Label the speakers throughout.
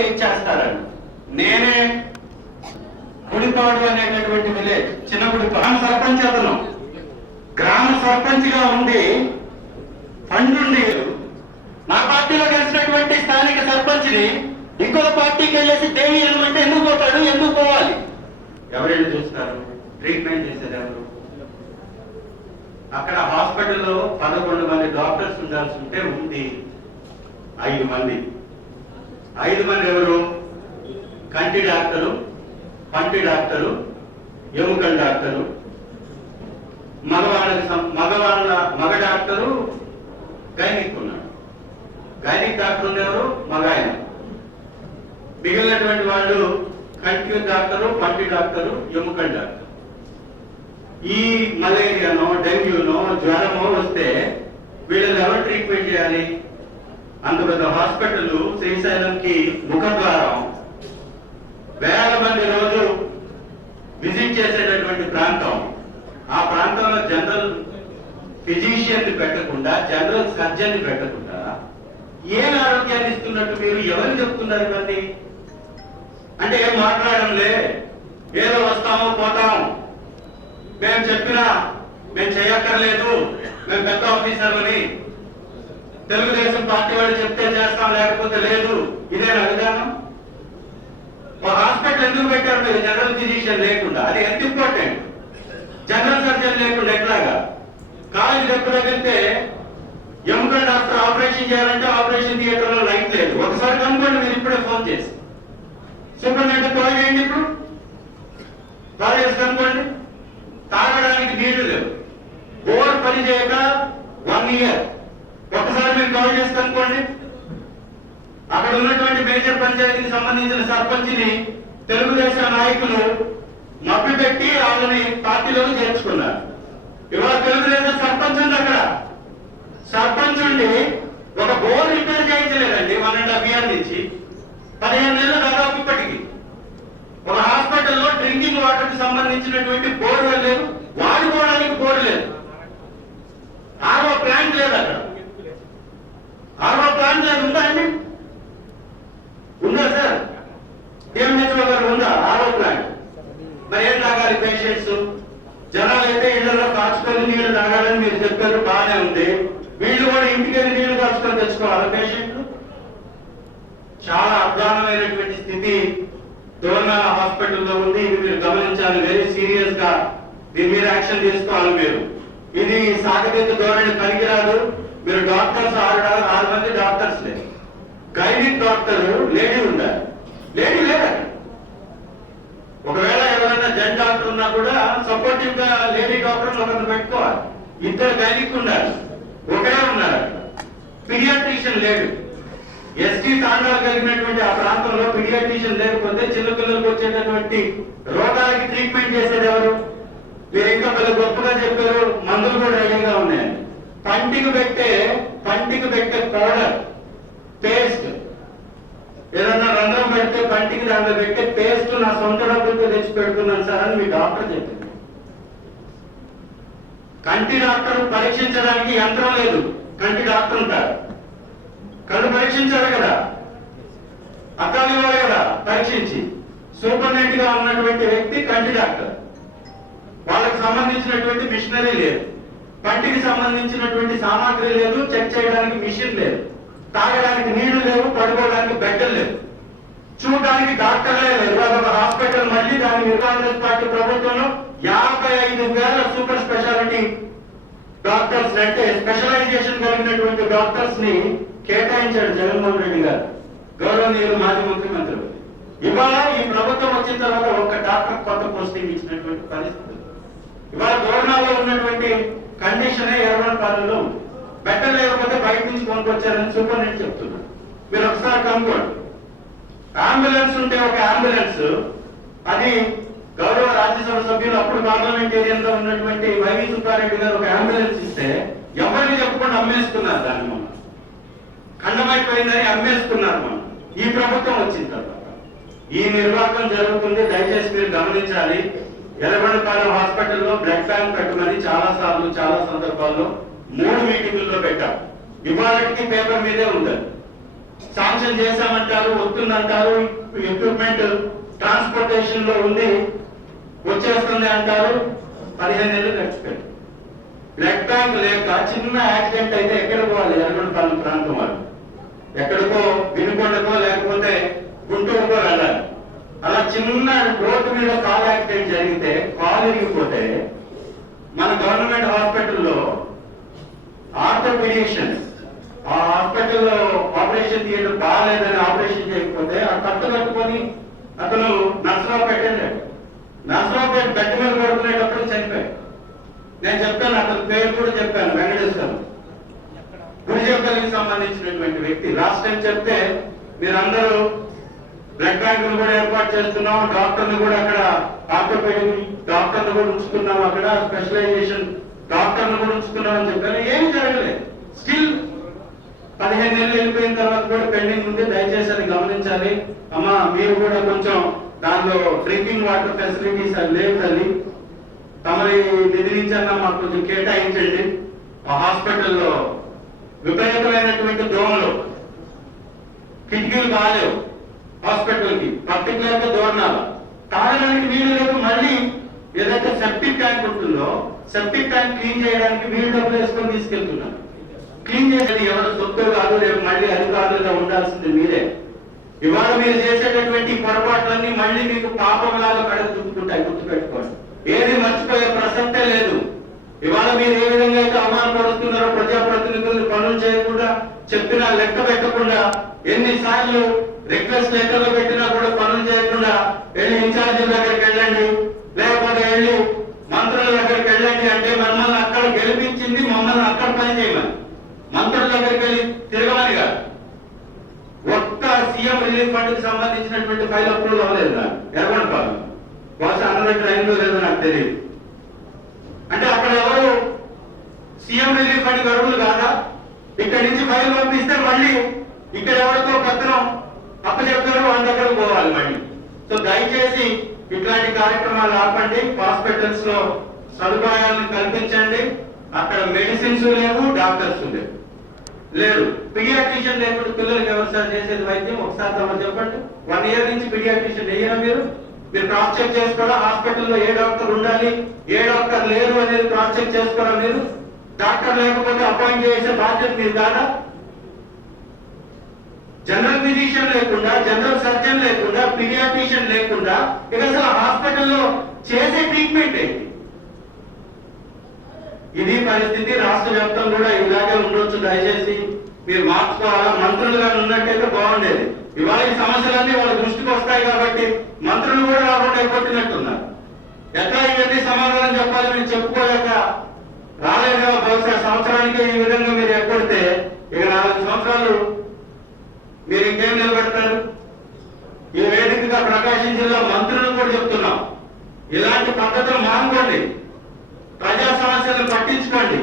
Speaker 1: ఇచ్చేస్తారండి నేనే గుడిపాడు అనేటటువంటి విలేజ్ చిన్న గ్రామ సర్పంచ్ అతను. గ్రామ సర్పంచ్గా ఉండి ఫండ్ నా పార్టీలో గెలిచినటువంటి స్థానిక సర్పంచ్ని ఇంకో పార్టీకి వెళ్ళేసి దేవి అనమంటే ఎందుకు పోతాడు? ఎందుకు పోవాలి? ఎవరైనా చూస్తారు? ట్రీట్మెంట్ చేసేది ఎవరు? అక్కడ హాస్పిటల్లో పదకొండు మంది డాక్టర్స్ ఉండాల్సి ఉంటే ఉంది. ఐదు మంది. ఐదు మంది ఎవరు? కంటి డాక్టరు పంటి డాక్టరు ఎముకల డాక్టరు. మగవాళ్ళకి మగవాళ్ళ మగ డాక్టరు గైనిక్ ఉన్నాడు. గైనిక్ డాక్టర్ ఉండేవారు మగ ఆయన. మిగిలినటువంటి వాళ్ళు కంటి డాక్టరు పంటి డాక్టరు ఎముకల డాక్టర్. ఈ మలేరియానో డెంగ్యూనో జ్వరమో వస్తే వీళ్ళని ఎవరు ట్రీట్మెంట్ చేయాలి? అంత పెద్ద హాస్పిటల్ శ్రీశైలంకి ముఖద్వారం. వేల మంది రోజు విజిట్ చేసేటటువంటి ప్రాంతం. ఆ ప్రాంతంలో జనరల్ ఫిజిషియన్ పెట్టకుండా జనరల్ సర్జన్ పెట్టకుండా ఏం ఆరోగ్యాన్ని ఇస్తున్నట్టు మీరు ఎవరు చెప్తున్నారు ఇవన్నీ? అంటే ఏం మాట్లాడంలే. ఏదో వస్తాము పోతాం. మేము చెప్పినా మేము చేయక్కర్లేదు. మేము పెద్ద ఆఫీసర్లని తెలుగుదేశం పార్టీ వాళ్ళు చెప్తే చేస్తాం లేకపోతే లేదు. ఇదేనా విధానం. హాస్పిటల్ ఎందుకు పెట్టారు మీరు? జనరల్ ఫిజిషియన్ లేకుండా. అది ఎంత ఇంపార్టెంట్? జనరల్ సర్జన్ లేకుండా ఎట్లాగా? కాలేజీ దగ్గర వెళ్తే ఎముకల డాక్టర్ ఆపరేషన్ చేయాలంటే ఆపరేషన్ థియేటర్లో లైట్ లేదు. ఒకసారి కనుక్కోండి మీరు ఇప్పుడే ఫోన్ చేసి. సూపరింటెండెంట్ కాల్ చేయండి ఇప్పుడు? కాల్ చేసి కనుక్కోండి. తాగడానికి నీళ్ళు లేవు. బోర్ పని చేయక వన్ ఇయర్. అనుకోండి. అక్కడ ఉన్నటువంటి మేజర్ పంచాయతీకి సంబంధించిన సర్పంచ్ని తెలుగుదేశం నాయకులు మభ్య పెట్టి వాళ్ళని పార్టీలోకి చేర్చుకున్నారు. ఇవాళ తెలుగుదేశం సర్పంచ్ ఉంది అక్కడ. సర్పంచ్ ఉండి ఒక బోర్ రిపేర్ చేయించలేదండి వన్ అండ్ హాఫ్ ఇయర్ నుంచి. పదిహేను నెలలు దాదాపు ఇప్పటికి. ఒక హాస్పిటల్లో డ్రింకింగ్ వాటర్కి సంబంధించినటువంటి బోర్డు లేదు వాడుకోవడానికి బోర్డు లేదు. ఆరో ప్లాంట్ లేదు అక్కడ. ఆరో ప్లాన్ లేదు ఉందా అండి ఉందా సార్? డిఎంహెచ్ఓ గారు ఉందా? ఆరో ప్లాన్ మరి ఏం తాగాలి పేషెంట్స్ జనాలు అయితే ఇళ్ళలో కాచుకొని నీళ్ళు తాగాలని మీరు చెప్పారు బాగానే ఉంది. వీళ్ళు కూడా ఇంటికి వెళ్ళి నీళ్ళు కాచుకొని తెచ్చుకోవాలి పేషెంట్లు చాలా అధ్వానమైనటువంటి స్థితి. తెలంగాణ హాస్పిటల్లో ఉంది. ఇది మీరు గమనించాలి. వెరీ సీరియస్గా దీని మీద యాక్షన్ తీసుకోవాలి మీరు. ఇది సాగతీత ధోరణి పనికిరాదు మీరు డాక్టర్స్ ఆరు ఆరు మంది డాక్టర్స్ లేదు గైనిక్ డాక్టర్ లేడీ ఉండాలి. లేడీ లేదా ఒకవేళ ఎవరైనా జెంట్ డాక్టర్ ఉన్నా కూడా సపోర్టివ్గా లేడీ డాక్టర్ ఒకరిని పెట్టుకోవాలి. ఇద్దరు గైనిక్ ఉండాలి. ఒకరే ఉన్నారు. పీడియాట్రిషియన్ లేడు. ఎస్టీ తాండాలు కలిగినటువంటి ఆ ప్రాంతంలో పీడియాట్రిషియన్ లేకపోతే చిన్నపిల్లలకు వచ్చేటటువంటి రోగాలకి ట్రీట్మెంట్ చేసేది ఎవరు? మీరు ఇంకా పెద్ద గొప్పగా చెప్పారు. మందులు కూడా రెడీగా ఉన్నాయండి. పంటికి పెట్టే పంటికి పెట్టే పౌడర్ పేస్ట్. ఏదన్నా రంధ్రం పెడితే కంటికి దాంట్లో పెట్టే పేస్ట్ నా సొంత డబ్బులతో తెచ్చి పెడుతున్నాను సార్ అని మీ డాక్టర్ చెప్పింది. కంటి డాక్టర్ పరీక్షించడానికి యంత్రం లేదు. కంటి డాక్టర్ ఉంటారు. కళ్ళు పరీక్షించాలి కదా. అర్థాలు ఇవ్వాలి కదా పరీక్షించి. సూపర్నెంట్గా ఉన్నటువంటి వ్యక్తి కంటి డాక్టర్. వాళ్ళకి సంబంధించినటువంటి మిషనరీ లేదు. కంటికి సంబంధించినటువంటి సామాగ్రి లేదు చెక్ చేయడానికి మిషన్ లేదు. తాగడానికి నీళ్ళు లేవు పడుకోవడానికి బెడ్లు లేవు. చూడడానికి డాక్టర్లే లేరు. అదొక హాస్పిటల్ మళ్ళీ దాని కాంగ్రెస్ పార్టీ ప్రభుత్వంలో యాభై ఐదు వేల సూపర్ స్పెషాలిటీ డాక్టర్స్ అంటే స్పెషలైజేషన్ కలిగినటువంటి డాక్టర్స్ని కేటాయించాడు జగన్మోహన్ రెడ్డి గారు. గౌరవనీయులు మాజీ ముఖ్యమంత్రి ఇవాళ ఈ ప్రభుత్వం వచ్చిన తర్వాత ఒక డాక్టర్ కొత్త పోస్టింగ్ ఇచ్చినటువంటి పరిస్థితి. ఇవాళ కరోనాలో ఉన్నటువంటి కండిషన్ ఎర్రపాలెంలో ఉంది. బెటర్ లేకపోతే బయట నుంచి కొనుక్కొచ్చారని నేను చెప్తున్నాను మీరు ఒకసారి కనుక్కోండి. అంబులెన్స్ ఉంటే ఒక అంబులెన్స్ అది గౌరవ రాజ్యసభ సభ్యులు అప్పుడు పార్లమెంటేరియన్గా ఉన్నటువంటి వైవి సుబ్బారెడ్డి గారు ఒక అంబులెన్స్ ఇస్తే ఎవరిని చెప్పకుండా అమ్మేసుకున్నారు దాన్ని మనం ఖండమైపోయిందని అమ్మేసుకున్నారు మనం ఈ ప్రభుత్వం వచ్చిన తర్వాత. ఈ నిర్వాహకం జరుగుతుంది. దయచేసి మీరు గమనించాలి. ఎర్రగొండపాలెం హాస్పిటల్లో బ్లడ్ బ్యాంక్ పెట్టమని చాలా సార్లు చాలా సందర్భాల్లో మూడు మీటింగుల్లో పెట్టాం. ఇవాళకి పేపర్ మీదే ఉండదు శాంక్షన్ చేశామంటారు వస్తుందంటారు ఎక్విప్మెంట్ ట్రాన్స్పోర్టేషన్లో ఉంది వచ్చేస్తుంది అంటారు. పదిహేను నెలలు గడిచిపోయారు బ్లడ్ బ్యాంక్ లేక చిన్న యాక్సిడెంట్ అయితే ఎక్కడ పోవాలి? ఎర్రగొండపాలెం ప్రాంతం వాళ్ళు. ఎక్కడికో వినుకొండకో లేకపోతే గుంటూరుకో వెళ్ళాలి. అలా చిన్న రోడ్డు మీద కాల్ యాక్సిడెంట్ జరిగితే కాల్ ఇరిగిపోతే మన గవర్నమెంట్ హాస్పిటల్లో ఆర్థోపెడిషన్ ఆ హాస్పిటల్లో ఆపరేషన్ థియేటర్ బాగాలేదని ఆపరేషన్ చేయకపోతే ఆ కట్టు కట్టుకొని అతను నర్సరావుపేట వెళ్ళాడు నర్సరావుపేట బెడ్ మీద పడుకునేటప్పుడు చనిపోయాడు. నేను చెప్పాను అతని పేరు కూడా చెప్పాను వెంకటేశ్వరం గురిజోకల్కి సంబంధించినటువంటి వ్యక్తి. లాస్ట్ టైం చెప్తే మీరందరూ బ్లడ్ బ్యాంకులు కూడా ఏర్పాటు చేస్తున్నాం డాక్టర్లు కూడా అక్కడ ఆర్థోపెడిక్ డాక్టర్లు కూడా ఉంచుతున్నాం అక్కడ స్పెషలైజేషన్ డాక్టర్లు కూడా ఉంచుతున్నారని చెప్పారు. ఏమి జరగలేదు స్టిల్ పదిహేను నెలలు వెళ్ళిపోయిన తర్వాత కూడా పెండింగ్ ఉంది దయచేసి అది గమనించాలి. అమ్మా మీరు కూడా కొంచెం దానిలో డ్రింకింగ్ వాటర్ ఫెసిలిటీస్ అవి లేవు తల్లి. తమరి నిధి నుంచి మాకు కొంచెం కేటాయించండి. ఆ హాస్పిటల్లో విపరీతమైనటువంటి దోమలు కిటికీలు బాగాలేవు హాస్పిటల్కి దోరణాలు తాగడానికి నీళ్ళు లేదు మళ్ళీ ఏదైతే సెప్టిక్ ట్యాంక్ ఉంటుందో సెప్టిక్ ట్యాంక్ క్లీన్ చేయడానికి వీళ్ళు డబ్బులు వేసుకొని తీసుకెళ్తున్నారు. క్లీన్ చేసేది ఎవరు? సొత్తు కాదు రేపు మళ్ళీ అధికారులుగా ఉండాల్సింది మీరే. ఇవాళ మీరు చేసేటటువంటి పొరపాట్లన్నీ మళ్ళీ మీకు పాపంలాగా కడుగు చుట్టుకుంటాయి గుర్తుపెట్టుకోండి. ఏది మర్చిపోయే ప్రసక్తే లేదు. ఇవాళ మీరు ఏ విధంగా అయితే అవమానపరుస్తున్నారో ప్రజాప్రతినిధులు పనులు చేయకుండా చెప్పినా లెక్క పెట్టకుండా ఎన్నిసార్లు రిక్వెస్ట్ లెక్కలు పెట్టినా కూడా పనులు చేయకుండా వెళ్ళి ఇన్ఛార్జీల దగ్గరికి వెళ్ళండి లేకపోతే వెళ్ళి మంత్రుల దగ్గరికి వెళ్ళండి అంటే మమ్మల్ని అక్కడ గెలిపించింది మమ్మల్ని అక్కడ పని చేయమని మంత్రుల దగ్గరికి వెళ్ళి తిరగమని కాదు ఒక్క సీఎం రిలీఫ్ ఫండ్కి సంబంధించినటువంటి ఫైల్ అప్రూవల్ అవ్వలేదు నాకు. ఎర్రగొండపాలెం బహుశా అన్నది ట్రైన్లో లేదో నాకు తెలియదు. అంటే అక్కడ ఎవరు సీఎం రిలీఫ్ ఫండ్ గడువులు కాదా? ఇక్కడి నుంచి ఫైల్ పంపిస్తే మళ్ళీ ఇక్కడ ఎవరితో పత్రం అప్పచెప్తారో వాళ్ళ దగ్గర పోవాలి మళ్ళీ. సో దయచేసి ఇట్లాంటి కార్యక్రమాలు ఆపండి. హాస్పిటల్స్లో సదుపాయాలను కల్పించండి. అక్కడ మెడిసిన్స్ లేవు డాక్టర్స్ లేవు. లేరు పిడియాట్రిషియన్ లేకుండా పిల్లలకి ఎవరు సార్ చేసేది వైద్యం? ఒకసారి తమ చెప్పండి. వన్ ఇయర్ నుంచి పిడియాట్రిషియన్ వేయరా మీరు? మీరు క్రాస్ చెక్ చేసుకోవడం హాస్పిటల్లో ఏ డాక్టర్ ఉండాలి? ఏ డాక్టర్ లేరు అనేది క్రాస్ చెక్ చేసుకోరా మీరు? డాక్టర్ లేకపోతే అపాయింట్ చేసే బాధ్యత మీరు కాదా? జనరల్ ఫిజిషియన్ లేకుండా జనరల్ సర్జన్ లేకుండా పీడియాట్రిషియన్ లేకుండా ఇక అసలు హాస్పిటల్లో చేసే ట్రీట్మెంట్ ఏంటి? ఇది పరిస్థితి రాష్ట్ర వ్యాప్తం కూడా ఇలాగే ఉండొచ్చు. దయచేసి మీరు మార్చుకోవాలా? మంత్రులుగా ఉన్నట్టయితే బాగుండేది. ఇవాళ ఈ సమస్యలన్నీ వాళ్ళ దృష్టికి వస్తాయి కాబట్టి మంత్రులు కూడా రాకుండా అయిపోతున్నట్టున్నారు. ఎట్లా ఇవన్నీ సమాధానం చెప్పాలి మీరు చెప్పుకోలేక రాలేదేమో బహుశా సంవత్సరానికి ఈ విధంగా మీరు ఎక్కడితే ఇక నాలుగు సంవత్సరాలు మీరు ఇంకేం నిలబెడతారు? ఈ వేదికగా ప్రకాశం జిల్లా మంత్రులు కూడా చెప్తున్నాం. ఇలాంటి పద్ధతులు మానుకోండి. ప్రజా సమస్యలను పట్టించుకోండి.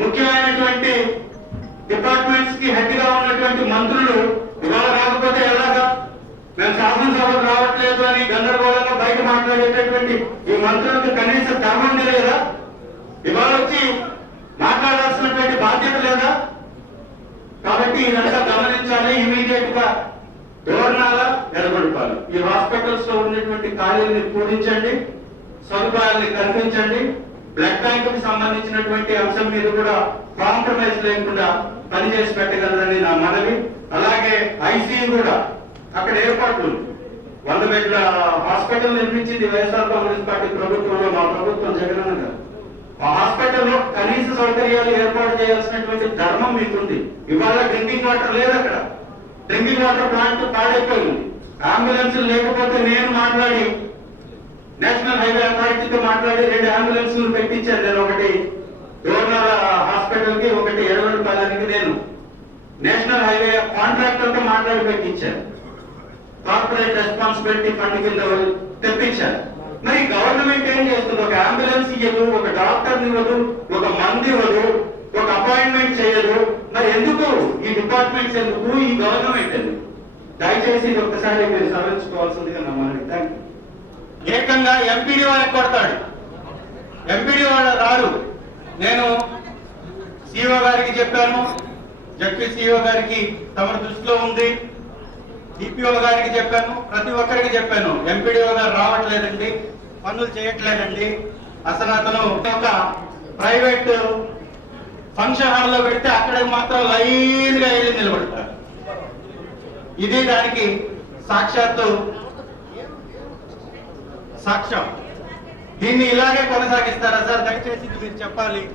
Speaker 1: ముఖ్యమైనటువంటి డిపార్ట్మెంట్స్కి హెడ్గా ఉన్నటువంటి మంత్రులు ఇవాళ రాకపోతే ఎలాగా? మేము శాసనసభకు రావట్లేదు అని గందరగోళంగా బయట మాట్లాడేటటువంటి ఈ మంత్రులకు కనీస ధర్మం లేదా? ఇవాళ వచ్చి మాట్లాడాల్సినటువంటి బాధ్యత లేదా? కాబట్టి ఇదంతా గమనించాలి ఇమీడియట్గా దోర్నాల ఎరగొడపాలి ఈ హాస్పిటల్స్లో ఉన్నటువంటి ఖాళీలని పూరించండి. సదుపాయాలని కల్పించండి. బ్లడ్ బ్యాంక్కి సంబంధించినటువంటి అంశం మీద కూడా కాంప్రమైజ్ లేకుండా పనిచేసి పెట్టగలరని నా మనవి. అలాగే ఐసీయూ కూడా అక్కడ ఏర్పాట్లు వంద బెడ్ల హాస్పిటల్ నిర్మించింది వైఎస్ఆర్ కాంగ్రెస్ పార్టీ ప్రభుత్వంలో మా ప్రభుత్వం జగనన్న గారు. ఆ హాస్పిటల్లో కనీస సౌకర్యాలు ఏర్పాటు చేయాల్సినటువంటి ధర్మం మీకుంది ఇవాళ డ్రింకింగ్ వాటర్ లేదు అక్కడ. డ్రింకింగ్ వాటర్ ప్లాంట్ పాడైపోయింది. అంబులెన్స్ లేకపోతే నేను మాట్లాడి నేషనల్ హైవే అథారిటీతో మాట్లాడి రెండు అంబులెన్స్ పెట్టించాను నేను ఒకటి. గవర్నర్ హాస్పిటల్కి ఒకటి ఎడవలపాలెనికి నేను. నేషనల్ హైవే కాంట్రాక్టర్తో మాట్లాడి పెట్టించాను కార్పొరేట్ రెస్పాన్సిబిలిటీ ఫండ్ కింద తెప్పించారు. మరి గవర్నమెంట్ ఏం చేస్తుంది? ఒక అంబులెన్స్ ఇవ్వదు ఒక డాక్టర్ ఇవ్వదు ఒక మంది ఇవ్వదు ఒక అపాయింట్మెంట్ చేయదు. మరి ఎందుకు? ఈ డిపార్ట్మెంట్స్ ఎందుకు? ఈ గవర్నమెంట్ ఎందుకు? దయచేసి ఇది ఒక్కసారి మీరు సవరించుకోవాల్సిందిగా నమ్మాలి. థ్యాంక్ యూ ఏకంగా ఎంపీడీ వాళ్ళకి కొడతాడు. ఎంపీడీ వాళ్ళు రారు నేను సిఓ గారికి చెప్పాను. జడ్పీ సిఓ గారికి తమ దృష్టిలో ఉంది. డిపిఓ గారికి చెప్పాను. ప్రతి ఒక్కరికి చెప్పాను. ఎంపీడీఓ గారు రావట్లేదండి. పనులు చేయట్లేదండి. అసలు అతను ఒక ప్రైవేట్ ఫంక్షన్ హాల్లో పెడితే అక్కడ మాత్రం లైన్గా వెళ్ళి నిలబడతారు ఇది దానికి సాక్షాత్తు సాక్ష్యం. దీన్ని ఇలాగే కొనసాగిస్తారా సార్? దయచేసి మీరు చెప్పాలి.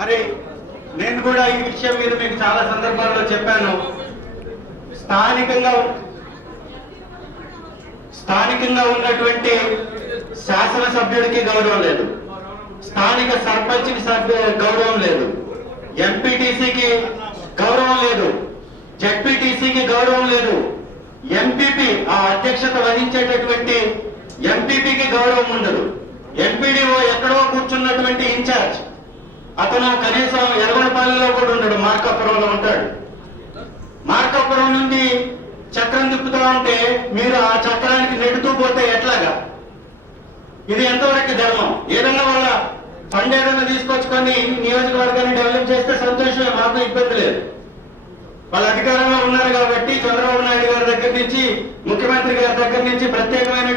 Speaker 1: మరి నేను కూడా ఈ విషయం మీద మీకు చాలా సందర్భాల్లో చెప్పాను. స్థానికంగా స్థానికంగా ఉన్నటువంటి శాసనసభ్యుడికి గౌరవం లేదు. స్థానిక సర్పంచ్కి గౌరవం లేదు. ఎంపీటీసీకి గౌరవం లేదు. జెడ్పీటీసీకి గౌరవం లేదు. ఎంపీపీ ఆ అధ్యక్షత వహించేటటువంటి ఎంపీపీకి గౌరవం ఉండదు. ఎంపీడీఓ ఎక్కడో కూర్చున్నటువంటి ఇన్ఛార్జ్. అతను కనీసం ఎర్రగొండపల్లిలో కూడా ఉండడు మార్కాపురంలో ఉంటాడు. మార్కాపురం నుండి చక్రం తిప్పుతా ఉంటే మీరు ఆ చక్రానికి నెడుతూ పోతే ఎట్లాగా? ఇది ఎంతవరకు ధర్మం? ఏదైనా వాళ్ళ ఫండ్ ఏదైనా తీసుకొచ్చుకొని నియోజకవర్గాన్ని డెవలప్ చేస్తే సంతోషమే మాకు ఇబ్బంది లేదు. వాళ్ళ అధికారంలో ఉన్నారు కాబట్టి చంద్రబాబు నాయుడు గారి దగ్గర నుంచి ముఖ్యమంత్రి గారి దగ్గర నుంచి ప్రత్యేకమైన